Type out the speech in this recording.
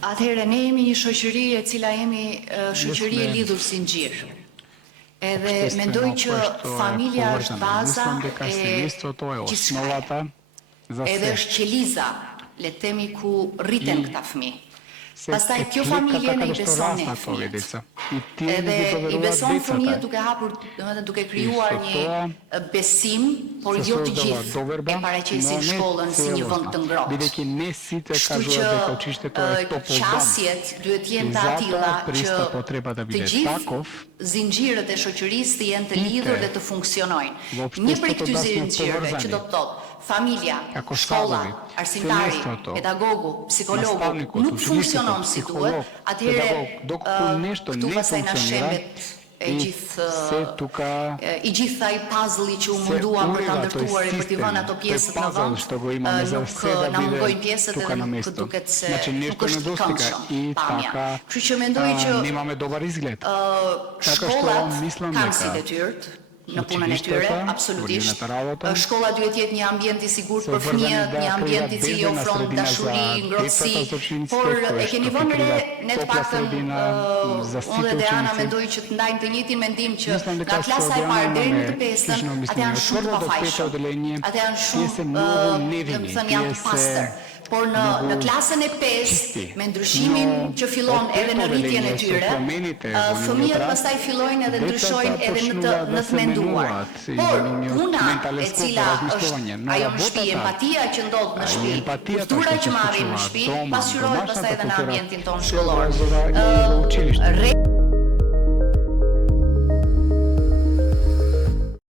Atëherë ne jemi një shoqëri e cila jemi shoqëri e lidhur si ngjir. Edhe mendoj që familja është baza e gjithçka. Edhe është qeliza, le të themi, ku rriten këta fëmijë. Pastaj kjo familje ne I beson ne fëmijët. Edhe I beson fëmijët duke hapur, domethënë duke krijuar një besim, por jo të gjithë e paraqesin shkollën si një vend të ngrohtë. Kështu që qasjet duhet jenë të atilla që të gjithë zinxhirët e shoqërisë të jenë të lidhur dhe të funksionojnë. Një prej këtyre zinxhirëve që do të thotë familja, shkolla, arsimtari, pedagogu, psikologu nuk funksionon si duhet, atëherë këtu pastaj na shembet I gjithë ai puzzle që u munduam për ta ndërtuar e për t'i vënë ato pjesët në vend, nuk na mungojnë pjesët edhe nuk duket se nuk është këndshëm pamja. Kështu që mendoj që shkollat kanë si detyrë në punën e tyre, absolutisht. Shkolla duhet jetë një ambient I sigurt për fëmijët, një ambient I cili ofron dashuri, ngrohtësi, por e keni vënë re ne të paktën unë dhe Deana mendoj që të ndajmë të njëjtin mendim që nga klasa e parë deri në të pestën, ata janë shumë të pafajshëm. Ata janë shumë, domethënë janë të pastër. Por në klasën e 5, me ndryshimin që fillon edhe në rritjen e tyre, fëmijët pastaj fillojnë edhe ndryshojnë edhe në të menduar. Por puna e cila është ajo në shtëpi, empatia që ndodh në shtëpi, kultura që marrim në shtëpi, pasqyrohet pastaj edhe në ambientin tonë shkollor.